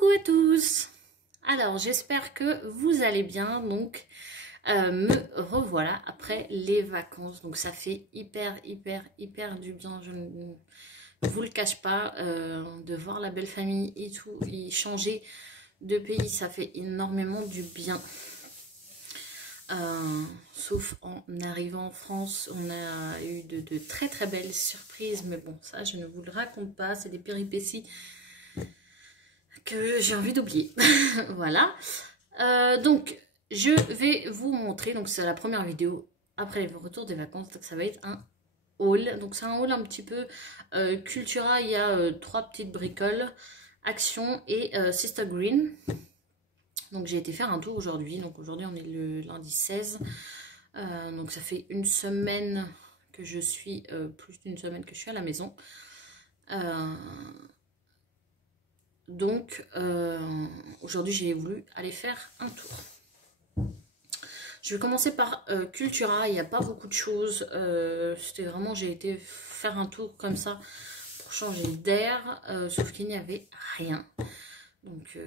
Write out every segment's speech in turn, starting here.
Coucou à tous. Alors j'espère que vous allez bien. Donc me revoilà après les vacances. Donc ça fait hyper du bien. Je ne vous le cache pas, de voir la belle famille et tout, y changer de pays, ça fait énormément du bien. Sauf en arrivant en France, on a eu de très belles surprises, mais bon, ça je ne vous le raconte pas, c'est des péripéties que j'ai envie d'oublier. Voilà. Donc je vais vous montrer, donc c'est la première vidéo après le retour des vacances, donc ça va être un haul. Donc c'est un haul un petit peu Cultura. Il y a 3 petites bricoles, Action et Sister Green. Donc j'ai été faire un tour aujourd'hui. Donc aujourd'hui on est le lundi 16. Donc ça fait une semaine que je suis, plus d'une semaine que je suis à la maison. Donc aujourd'hui j'ai voulu aller faire un tour. Je vais commencer par Cultura. Il n'y a pas beaucoup de choses. C'était vraiment, j'ai été faire un tour comme ça pour changer d'air. Sauf qu'il n'y avait rien. Donc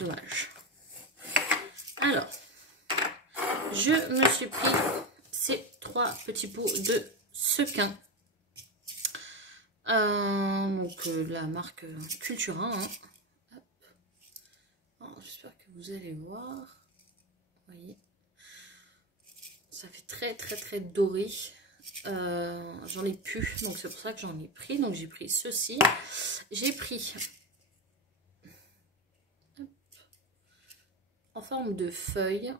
dommage. Alors, je me suis pris ces 3 petits pots de sequins. Donc la marque Cultura. Hein. Oh, j'espère que vous allez voir. Vous voyez. Ça fait très doré. J'en ai plus, donc c'est pour ça que j'en ai pris. Donc j'ai pris ceci. J'ai pris en forme de feuille.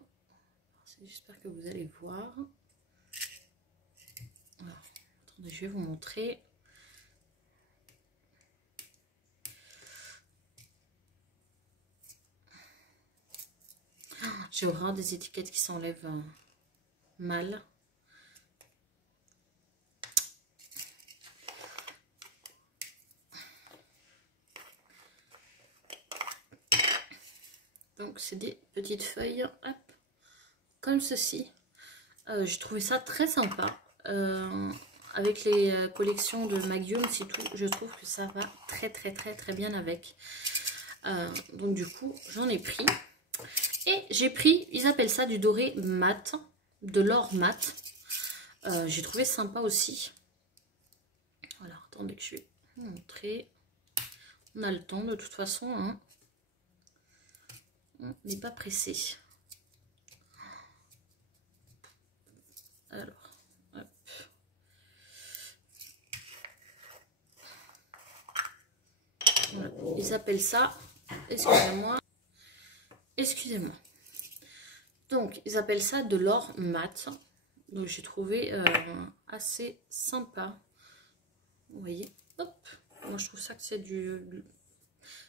J'espère que vous allez voir. Alors, attendez, je vais vous montrer. J'ai horreur des étiquettes qui s'enlèvent mal. Donc c'est des petites feuilles, hop, comme ceci. J'ai trouvé ça très sympa. Avec les collections de Magium, c'est tout. Je trouve que ça va très bien avec. Donc du coup, j'en ai pris. Et j'ai pris, ils appellent ça du doré mat, de l'or mat. J'ai trouvé sympa aussi. Voilà, attendez que je vais vous montrer. On a le temps de toute façon. Hein. On n'est pas pressé. Alors, hop. Voilà. Ils appellent ça, excusez-moi. Donc, ils appellent ça de l'or mat. Donc, j'ai trouvé assez sympa. Vous voyez, hop. Moi, je trouve ça que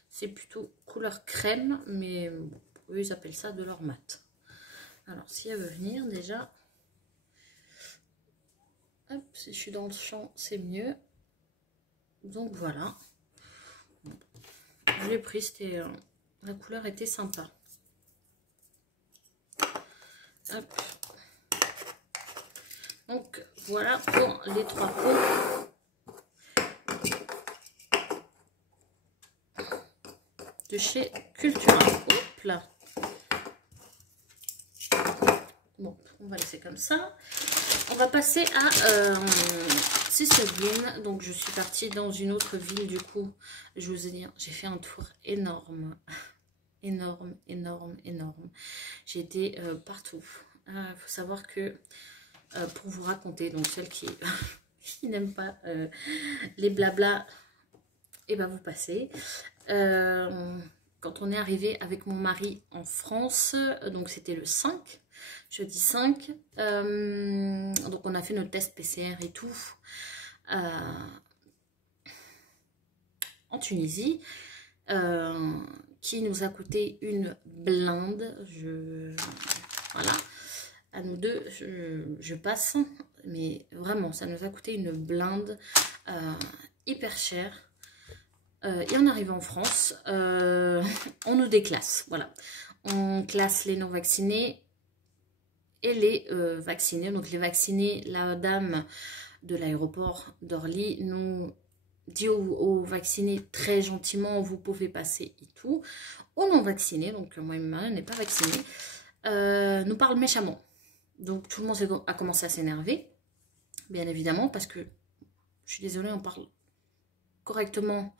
c'est plutôt couleur crème, mais bon, eux, ils appellent ça de l'or mat. Alors, si elle veut venir, déjà, hop, si je suis dans le champ, c'est mieux. Donc, voilà. Je l'ai pris, c'était, la couleur était sympa. Hop. Donc, voilà pour les 3 pots. De chez Cultura. Hop là. Bon, on va laisser comme ça. On va passer à Sister Green. Donc je suis partie dans une autre ville du coup. Je vous ai dit, j'ai fait un tour énorme. énorme. J'ai été partout. Il faut savoir que pour vous raconter, donc celles qui n'aiment pas les blabla, et ben vous passez. Quand on est arrivé avec mon mari en France, donc c'était le 5, jeudi 5, donc on a fait notre test PCR et tout en Tunisie, qui nous a coûté une blinde. Voilà, à nous deux, je passe, mais vraiment ça nous a coûté une blinde, hyper cher. Et en arrivant en France, on nous déclasse. Voilà, on classe les non vaccinés et les vaccinés. Donc les vaccinés, la dame de l'aéroport d'Orly nous dit aux vaccinés très gentiment, vous pouvez passer et tout. Aux non vaccinés, donc moi et ma mère n'est pas vacciné, nous parle méchamment. Donc tout le monde a commencé à s'énerver, bien évidemment, parce que, je suis désolée, on parle correctement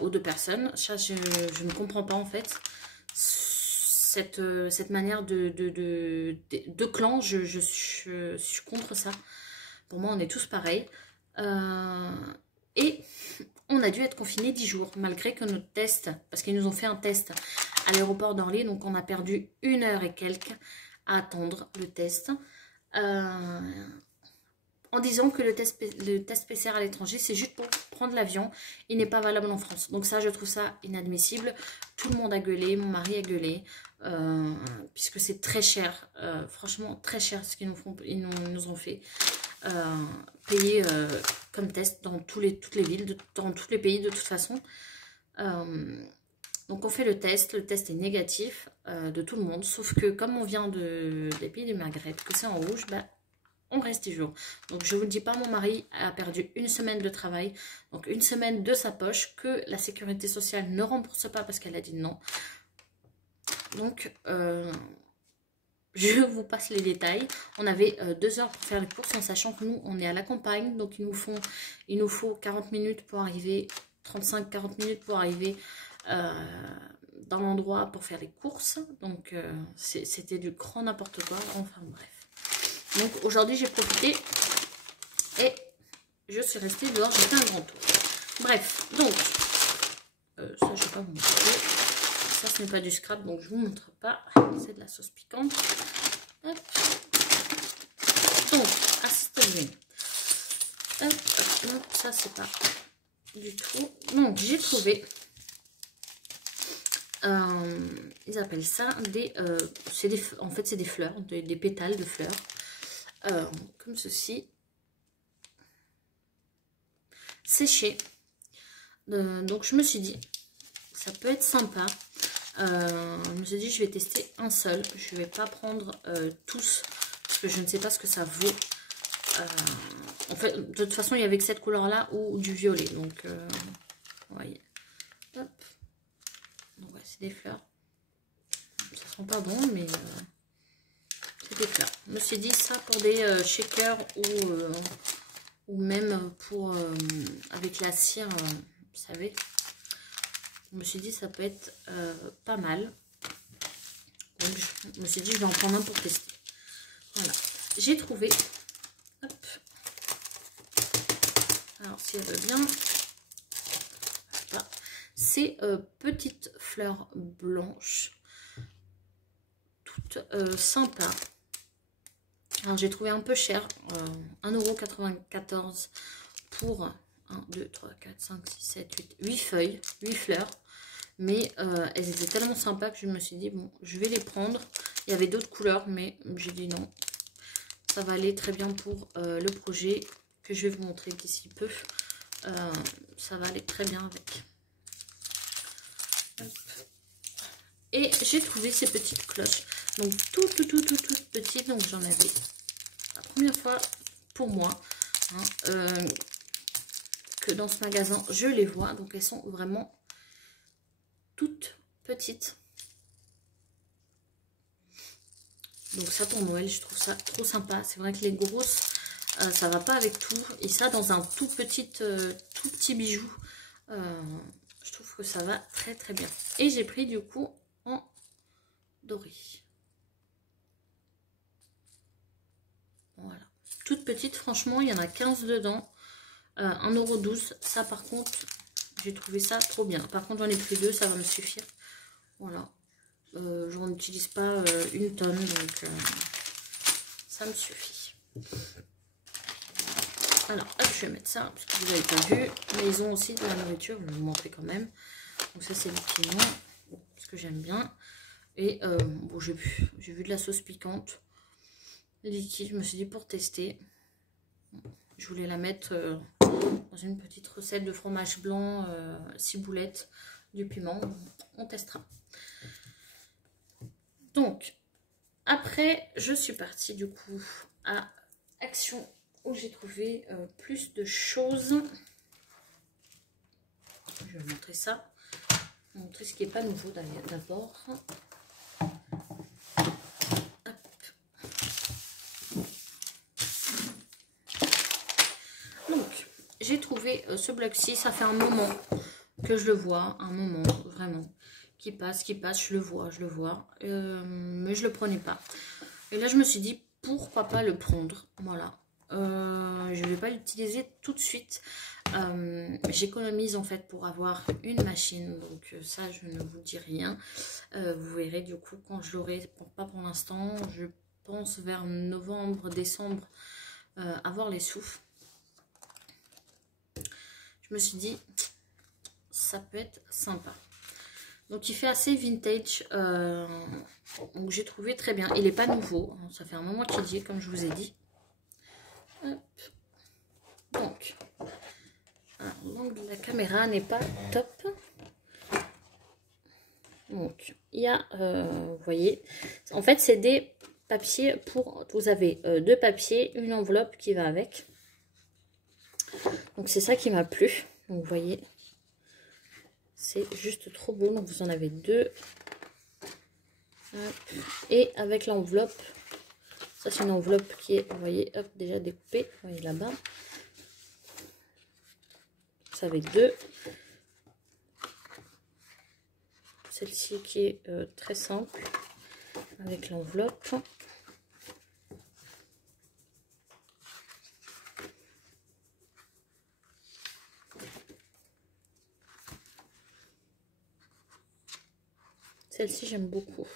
aux deux personnes. Ça, je ne comprends pas en fait. Cette manière de clan, je suis contre ça. Pour moi, on est tous pareils. Et on a dû être confinés 10 jours, malgré que notre test, parce qu'ils nous ont fait un test à l'aéroport d'Orly, donc on a perdu 1 heure et quelques à attendre le test. En disant que le test PCR à l'étranger, c'est juste pour prendre l'avion. Il n'est pas valable en France. Donc ça, je trouve ça inadmissible. Tout le monde a gueulé, mon mari a gueulé, puisque c'est très cher. Franchement, très cher ce qu'ils nous ont fait. Payer comme test dans toutes les villes, dans tous les pays de toute façon. Donc on fait le test est négatif de tout le monde. Sauf que comme on vient des pays du Maghreb, que c'est en rouge, bah, on reste 10 jours. Donc je vous le dis pas, mon mari a perdu 1 semaine de travail, donc 1 semaine de sa poche que la sécurité sociale ne rembourse pas parce qu'elle a dit non. Donc je vous passe les détails. On avait 2 heures pour faire les courses en sachant que nous on est à la campagne, donc il nous faut 40 minutes pour arriver, 35-40 minutes pour arriver dans l'endroit pour faire les courses. Donc c'était du grand n'importe quoi, enfin bref. Donc aujourd'hui j'ai profité et je suis restée dehors, j'ai fait un grand tour. Bref, donc ça je ne vais pas vous montrer. Ça ce n'est pas du scrap donc je ne vous montre pas. C'est de la sauce piquante. Hop. Donc, assistez-moi. Hop, hop, hop, ça c'est pas du tout. Donc j'ai trouvé. Ils appellent ça en fait c'est des fleurs, des pétales de fleurs. Comme ceci, séché. Donc je me suis dit ça peut être sympa. Je me suis dit je vais tester un seul, je vais pas prendre tous parce que je ne sais pas ce que ça vaut. En fait de toute façon il y avait que cette couleur là ou du violet, donc vous voyez. Hop. Donc ouais, c'est des fleurs, ça sent pas bon mais c'est des fleurs. Je me suis dit ça pour des shakers ou même pour avec la cire, vous savez. Je me suis dit ça peut être pas mal. Donc je me suis dit je vais en prendre un pour tester. Voilà. J'ai trouvé. Hop. Alors si elle veut bien. Voilà. Ces petites fleurs blanches. Toutes sympas. Alors j'ai trouvé un peu cher, 1,94 € pour 1, 2, 3, 4, 5, 6, 7, 8 feuilles, 8 fleurs. Mais elles étaient tellement sympas que je me suis dit, bon, je vais les prendre. Il y avait d'autres couleurs, mais j'ai dit non. Ça va aller très bien pour le projet que je vais vous montrer d'ici peu. Ça va aller très bien avec. Hop. Et j'ai trouvé ces petites cloches. Donc toutes petites, donc j'en avais la première fois pour moi hein, que dans ce magasin je les vois, donc elles sont vraiment toutes petites. Donc ça pour Noël, je trouve ça trop sympa. C'est vrai que les grosses, ça va pas avec tout. Et ça dans un tout petit bijou, je trouve que ça va très très bien. Et j'ai pris du coup en doré. Voilà. Toute petite, franchement, il y en a 15 dedans. 1,12 €. Ça, par contre, j'ai trouvé ça trop bien. Par contre, j'en ai pris 2, ça va me suffire. Voilà. Je n'utilise pas 1 tonne, donc ça me suffit. Alors, hop, je vais mettre ça, parce que vous n'avez pas vu. Mais ils ont aussi de la nourriture, je vais vous montrer quand même. Donc ça, c'est le piment, parce que j'aime bien. Et bon, j'ai vu de la sauce piquante liquide, je me suis dit pour tester, je voulais la mettre dans une petite recette de fromage blanc, ciboulette, du piment, on testera. Donc après je suis partie du coup à Action où j'ai trouvé plus de choses. Je vais vous montrer ça. Je vais vous montrer ce qui n'est pas nouveau d'abord. Donc, j'ai trouvé ce bloc-ci. Ça fait un moment que je le vois. Un moment, vraiment. Qui passe, je le vois. Mais je le prenais pas. Et là, je me suis dit, pourquoi pas le prendre. Voilà. Je ne vais pas l'utiliser tout de suite. J'économise en fait pour avoir une machine. Donc ça, je ne vous dis rien. Vous verrez du coup quand je l'aurai. Pas pour l'instant. Je pense vers novembre, décembre, avoir les sous. Je me suis dit, ça peut être sympa. Donc il fait assez vintage. Donc j'ai trouvé très bien. Il n'est pas nouveau. Ça fait un moment qu'il y est, comme je vous ai dit. Hop. Donc, l'angle de la caméra n'est pas top. Donc, il y a, vous voyez, en fait, c'est des papiers pour, vous avez deux papiers, une enveloppe qui va avec. Donc, c'est ça qui m'a plu. Donc, vous voyez, c'est juste trop beau. Donc, vous en avez deux. Hop. Et avec l'enveloppe, ça, c'est une enveloppe qui est, vous voyez, hop, déjà découpée. Vous voyez là-bas. C'est avec deux. Celle-ci qui est très simple avec l'enveloppe. Celle-ci, j'aime beaucoup.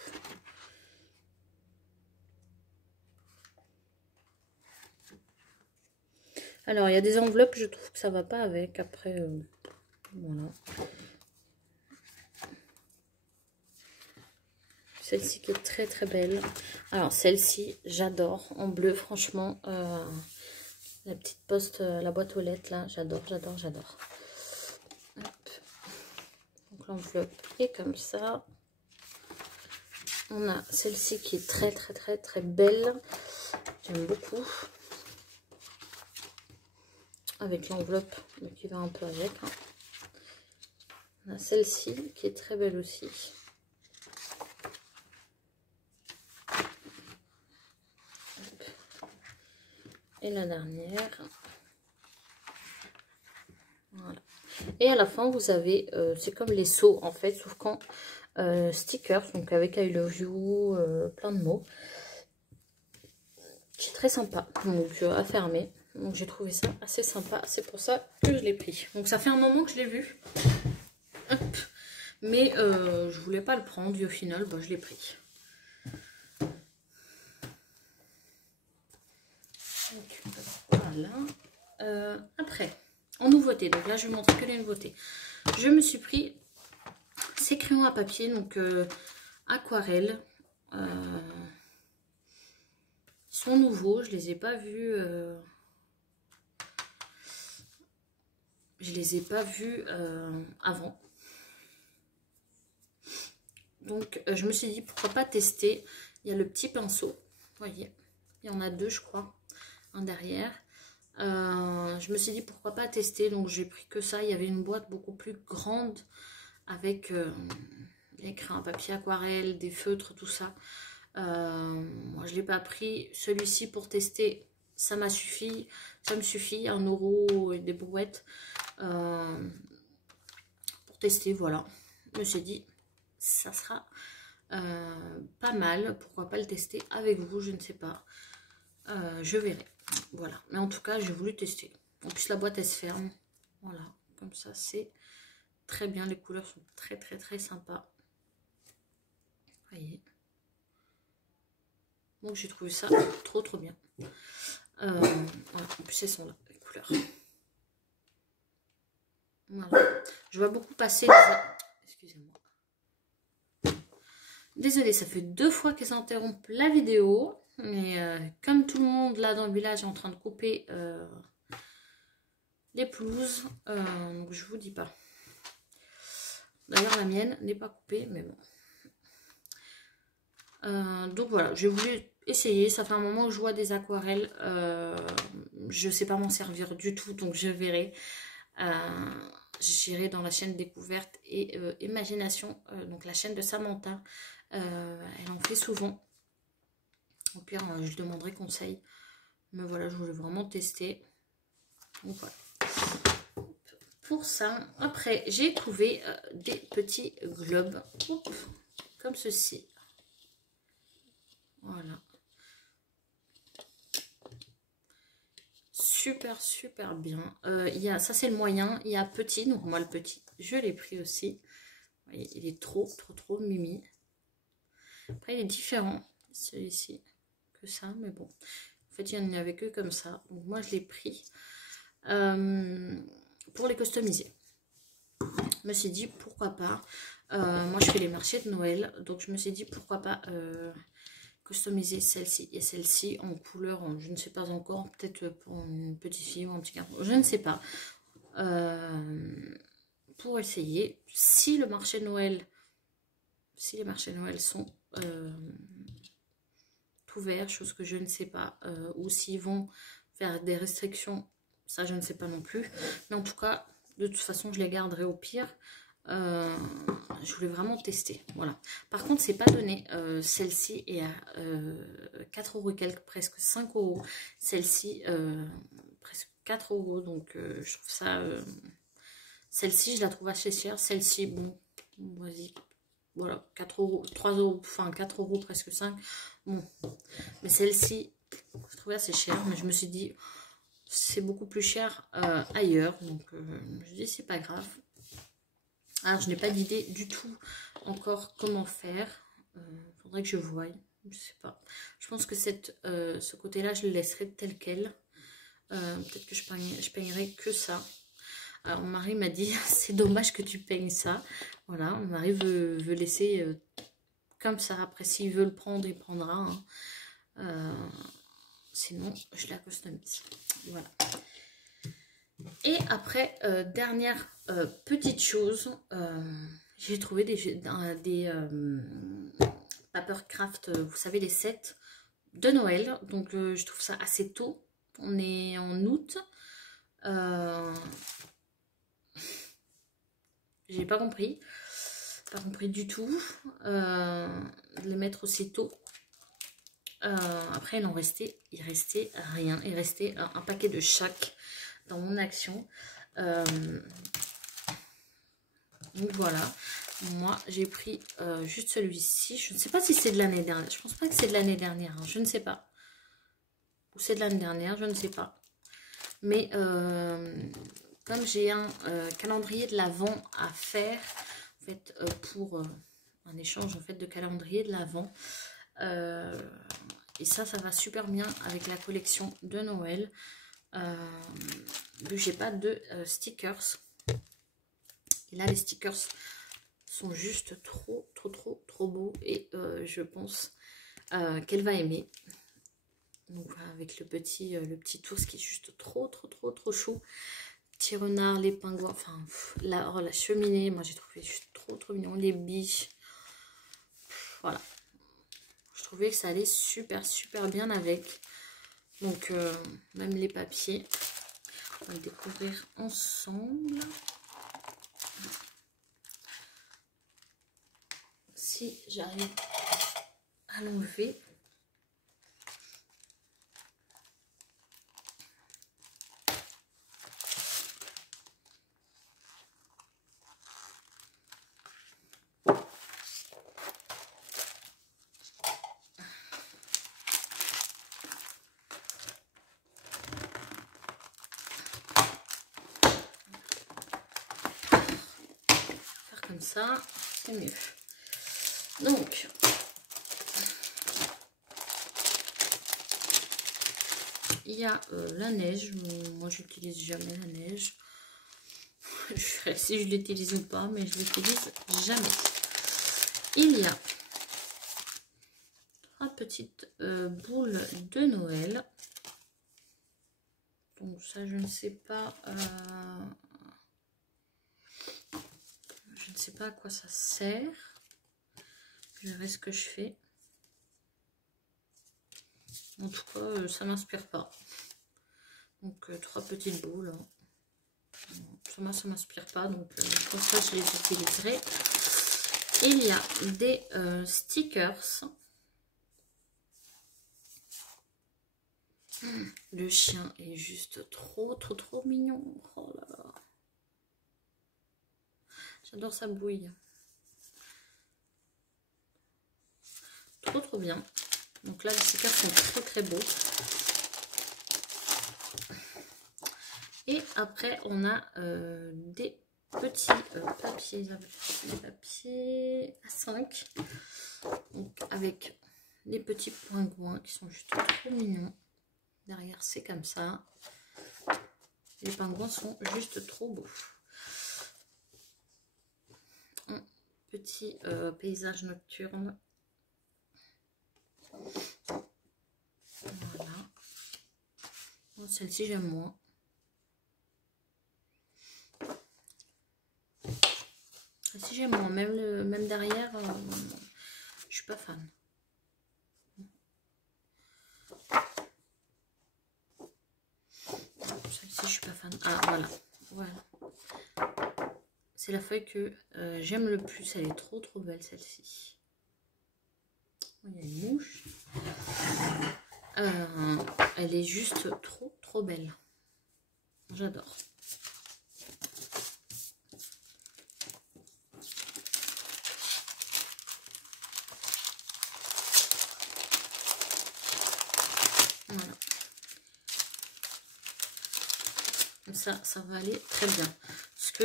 Alors, il y a des enveloppes, je trouve que ça va pas avec. Après, voilà. Celle-ci qui est très très belle. Alors, celle-ci, j'adore. En bleu, franchement. La petite poste, la boîte aux lettres, là, j'adore. Donc, l'enveloppe est comme ça. On a celle-ci qui est très belle. J'aime beaucoup. Avec l'enveloppe qui va un peu avec. Hein. On a celle-ci qui est très belle aussi. Et la dernière. Voilà. Et à la fin, vous avez, c'est comme les seaux en fait, sauf qu'en stickers, donc avec I love you, plein de mots. Qui est très sympa, donc à fermer. Donc j'ai trouvé ça assez sympa, c'est pour ça que je l'ai pris. Donc ça fait un moment que je l'ai vu. Hop. Mais je voulais pas le prendre et au final, bah, je l'ai pris. Donc, voilà. Après, en nouveauté, donc là je vais vous montrer que les nouveautés. Je me suis pris ces crayons à papier, donc aquarelle. Ils sont nouveaux, je les ai pas vus. Je les ai pas vus avant. Donc je me suis dit pourquoi pas tester. Il y a le petit pinceau, vous voyez, il y en a deux je crois, un derrière. Je me suis dit pourquoi pas tester, donc j'ai pris que ça. Il y avait une boîte beaucoup plus grande avec des crayons à papier aquarelle, des feutres, tout ça. Moi je l'ai pas pris. Celui-ci pour tester, ça m'a suffi, ça me suffit, 1 € et des brouettes pour tester. Voilà, je me suis dit ça sera pas mal, pourquoi pas le tester avec vous, je ne sais pas, je verrai. Voilà, mais en tout cas j'ai voulu tester. En plus la boîte elle se ferme, voilà, comme ça c'est très bien, les couleurs sont très sympas, vous voyez. Donc j'ai trouvé ça trop bien. Voilà. En plus elles sont là, les couleurs. Voilà. Je vois beaucoup passer excusez-moi. Désolée, ça fait 2 fois qu'elles interrompent la vidéo. Mais comme tout le monde là dans le village est en train de couper les pelouses, donc je vous dis pas. D'ailleurs la mienne n'est pas coupée, mais bon. Donc voilà, j'ai voulu essayer. Ça fait un moment que je vois des aquarelles. Je sais pas m'en servir du tout, donc je verrai. j'irai dans la chaîne Découverte et Imagination, donc la chaîne de Samantha. Elle en fait souvent. Au pire, je demanderai conseil. Mais voilà, je voulais vraiment tester. Donc voilà. Pour ça, après, j'ai trouvé des petits globes. Hop, comme ceci. Voilà. Super, super bien. Ça, c'est le moyen. Il y a petit, donc moi, le petit, je l'ai pris aussi. Vous voyez, il est trop mimi. Après, il est différent, celui-ci, que ça, mais bon. En fait, il n'y en avait que comme ça. Donc, moi, je l'ai pris pour les customiser. Je me suis dit, pourquoi pas. Moi, je fais les marchés de Noël. Donc, je me suis dit, pourquoi pas customiser celle-ci et celle-ci en couleur, je ne sais pas encore. Peut-être pour une petite fille ou un petit garçon. Je ne sais pas. Pour essayer. Si le marché de Noël... Si les marchés de Noël sont ouverts, chose que je ne sais pas, ou s'ils vont faire des restrictions, ça je ne sais pas non plus. Mais en tout cas, de toute façon, je les garderai au pire. Je voulais vraiment tester. Voilà. Par contre, c'est pas donné. Celle-ci est à 4 € et quelques, presque 5 €. Celle-ci, presque 4 €. Donc, je trouve ça... Celle-ci, je la trouve assez chère. Celle-ci, bon, vas-y. Voilà, 4 €, 3 €, enfin 4 € presque 5. Bon, mais celle-ci, je trouvais assez cher, mais je me suis dit, c'est beaucoup plus cher ailleurs. Donc, je me dis, c'est pas grave. Alors, je n'ai pas d'idée du tout encore comment faire. Faudrait que je voie, je sais pas. Je pense que ce côté-là, je le laisserai tel quel. Peut-être que je peignerai que ça. Alors, mon mari m'a dit, c'est dommage que tu peignes ça. Voilà, mon mari veut laisser comme ça. Après, s'il veut le prendre, il prendra. Hein. Sinon, je la customise. Voilà. Et après, dernière petite chose, j'ai trouvé des Papercraft, vous savez, les sets de Noël. Donc, je trouve ça assez tôt. On est en août. J'ai pas compris. Pas compris du tout. De les mettre aussi tôt. Après, il restait rien. Il restait un paquet de chaque dans mon action. Donc voilà. Moi, j'ai pris juste celui-ci. Je ne sais pas si c'est de l'année dernière. Je pense pas que c'est de l'année dernière. Hein. Je ne sais pas. Ou c'est de l'année dernière. Je ne sais pas. Mais comme j'ai un calendrier de l'Avent à faire, en fait, pour un échange en fait de calendrier de l'Avent, et ça va super bien avec la collection de Noël. Vu que j'ai pas de stickers. Et là, les stickers sont juste trop beaux. Et je pense qu'elle va aimer. Donc voilà, avec le petit ours qui est juste trop chou. Petit renard, les pingouins, enfin la cheminée, moi j'ai trouvé juste trop mignon. Les biches, voilà. Je trouvais que ça allait super bien avec. Donc même les papiers, on va le découvrir ensemble. Si j'arrive à l'enlever. Comme ça, c'est mieux. Donc, il y a la neige. Moi, j'utilise jamais la neige. Je ferai si je l'utilise ou pas, mais je l'utilise jamais. Il y a 3 petites boules de Noël. Donc ça, je ne sais pas. Je ne sais pas à quoi ça sert. Je verrai ce que je fais. En tout cas, ça m'inspire pas. Donc 3 petites boules. Hein. moi ça m'inspire pas, donc pour ça je les utiliserai. Il y a des stickers. Le chien est juste trop mignon. Oh là là. J'adore sa bouille. Trop bien. Donc là, les stickers sont très beaux. Et après, on a des petits papiers. Des papiers A5. Donc avec les petits pingouins qui sont juste trop mignons. Derrière, c'est comme ça. Les pingouins sont juste trop beaux. Un petit paysage nocturne. Voilà. Celle-ci, j'aime moins. Celle-ci, j'aime moins. Même derrière, je suis pas fan. Celle-ci, je suis pas fan. Ah, voilà. C'est la feuille que j'aime le plus. Elle est trop belle, celle-ci. Il y a une mouche. Elle est juste trop belle. J'adore. Voilà. Ça va aller très bien. Parce que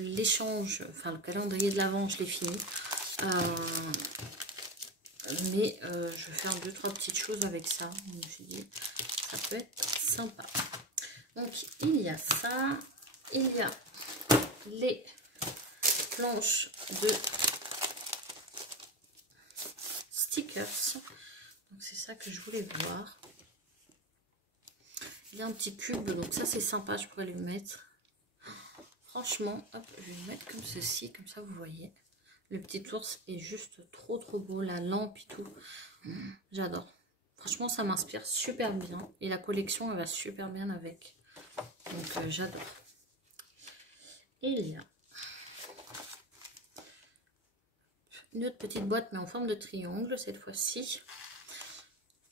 l'échange, enfin le calendrier de l'Avent, je l'ai fini. Mais je vais faire 2-3 petites choses avec ça. Je me suis dit, ça peut être sympa. Donc, il y a ça. Il y a les planches de stickers. Donc, c'est ça que je voulais voir. Il y a un petit cube. Donc, ça, c'est sympa. Je pourrais le mettre. Franchement, hop, je vais le mettre comme ceci. Comme ça, vous voyez. Le petit ours est juste trop beau. La lampe et tout. J'adore. Franchement, ça m'inspire super bien. Et la collection, elle va super bien avec. Donc, j'adore. Et il y a une autre petite boîte, mais en forme de triangle, cette fois-ci.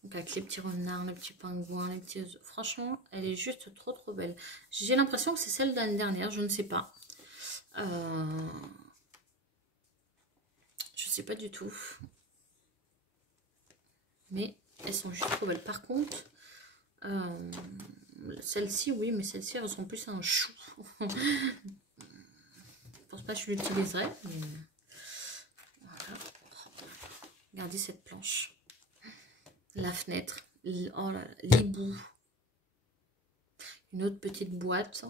Donc, avec les petits renards, les petits pingouins, les petits oiseaux. Franchement, elle est juste trop belle. J'ai l'impression que c'est celle de l'année dernière, je ne sais pas. Je sais pas du tout. Mais elles sont juste trop belles. Par contre, celle-ci, oui, mais celle-ci, elle ressemble plus à un chou. Je pense pas que je l'utiliserai. Mais... Voilà. Regardez cette planche. La fenêtre. Oh là, l'hibou. Une autre petite boîte.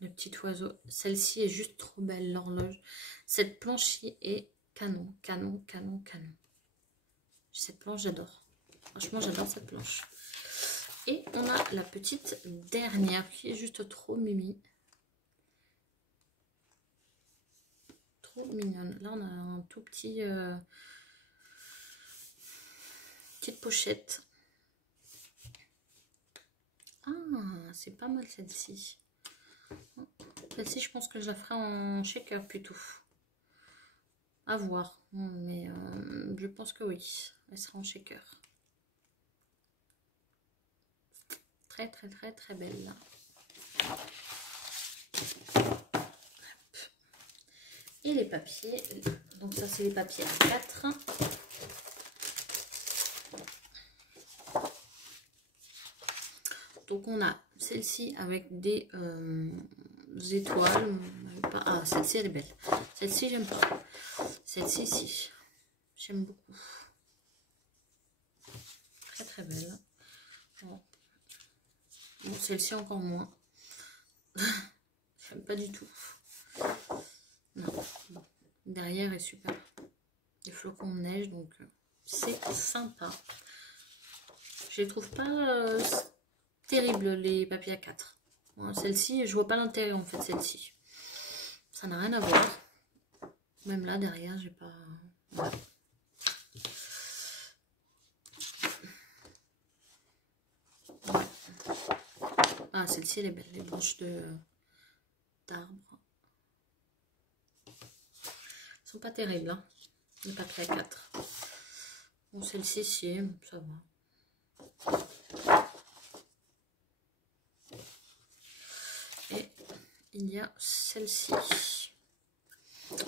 Le petit oiseau. Celle-ci est juste trop belle, l'horloge. Cette planche-ci est canon. Cette planche, j'adore. Franchement, j'adore cette planche. Et on a la petite dernière qui est juste trop mimi. Trop mignonne. Là, on a un tout petit... petite pochette. Ah, c'est pas mal celle-ci. Celle-ci, je pense que je la ferai en shaker plutôt. À voir. Mais je pense que oui. Elle sera en shaker. Très belle là. Et les papiers. Donc ça, c'est les papiers A4. Donc on a celle-ci avec des étoiles. Ah, celle-ci elle est belle. Celle-ci j'aime pas. Celle-ci si. J'aime beaucoup. Très belle. Bon, celle-ci encore moins. J'aime pas du tout. Non. Bon. Derrière est super. Des flocons de neige, donc c'est sympa. Je les trouve pas terribles les papiers A4. Bon, celle-ci, je vois pas l'intérêt en fait, celle-ci. Ça n'a rien à voir. Même là derrière, j'ai pas. Voilà. Ah, celle-ci, elle est belle. Les branches d'arbres. Elles sont pas terribles, hein. Le papier A4. Bon, celle-ci, si, ça va. Et il y a celle-ci.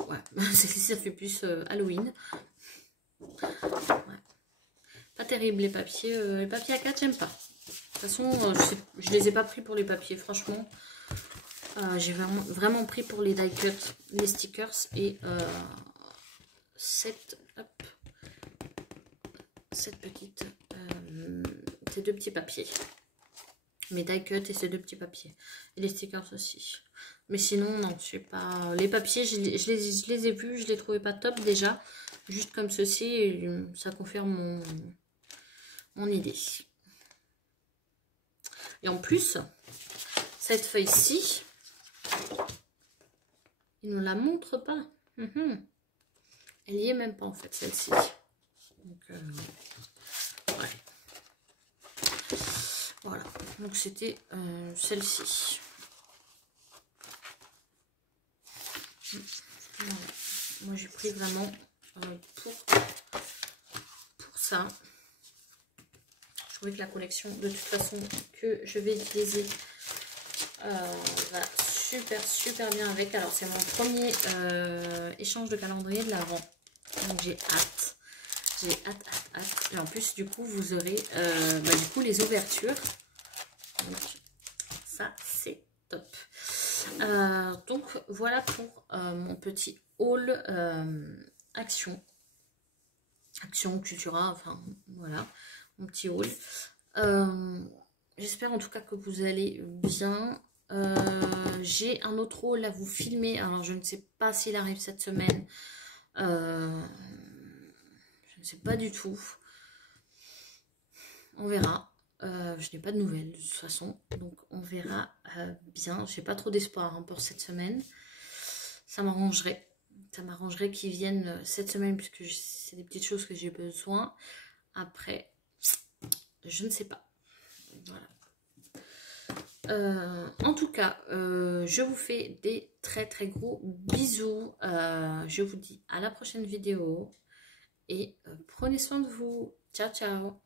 Ouais, celle-ci, ça fait plus Halloween. Ouais. Pas terrible, les papiers. Les papiers A4, j'aime pas. De toute façon, je les ai pas pris pour les papiers, franchement. J'ai vraiment pris pour les die cut, les stickers et cette petite, ces deux petits papiers. Mes die cut et ces deux petits papiers. Et les stickers aussi. Mais sinon, non, je sais pas. Les papiers, je les ai vus, je les trouvais pas top déjà. Juste comme ceci, ça confirme mon idée. Et en plus, cette feuille-ci, il ne la montre pas. Elle y est même pas en fait, celle-ci. Donc, ouais. Voilà, donc c'était celle-ci. Voilà. Moi j'ai pris vraiment pour ça. Je trouvais que la collection, de toute façon, que je vais utiliser va super bien avec. Alors c'est mon premier échange de calendrier de l'Avent. Donc j'ai hâte. J'ai hâte. Et en plus, du coup, vous aurez du coup, les ouvertures. Donc, ça, c'est top. Donc, voilà pour mon petit haul Action, Cultura. Enfin, voilà, mon petit haul. J'espère en tout cas que vous allez bien. J'ai un autre haul à vous filmer. Alors, je ne sais pas s'il arrive cette semaine. Je ne sais pas du tout. On verra. Je n'ai pas de nouvelles de toute façon. Donc on verra bien. Je n'ai pas trop d'espoir pour cette semaine. Ça m'arrangerait. Ça m'arrangerait qu'ils viennent cette semaine puisque c'est des petites choses que j'ai besoin. Après, je ne sais pas. Voilà. En tout cas, je vous fais des très gros bisous. Je vous dis à la prochaine vidéo. Et prenez soin de vous. Ciao, ciao.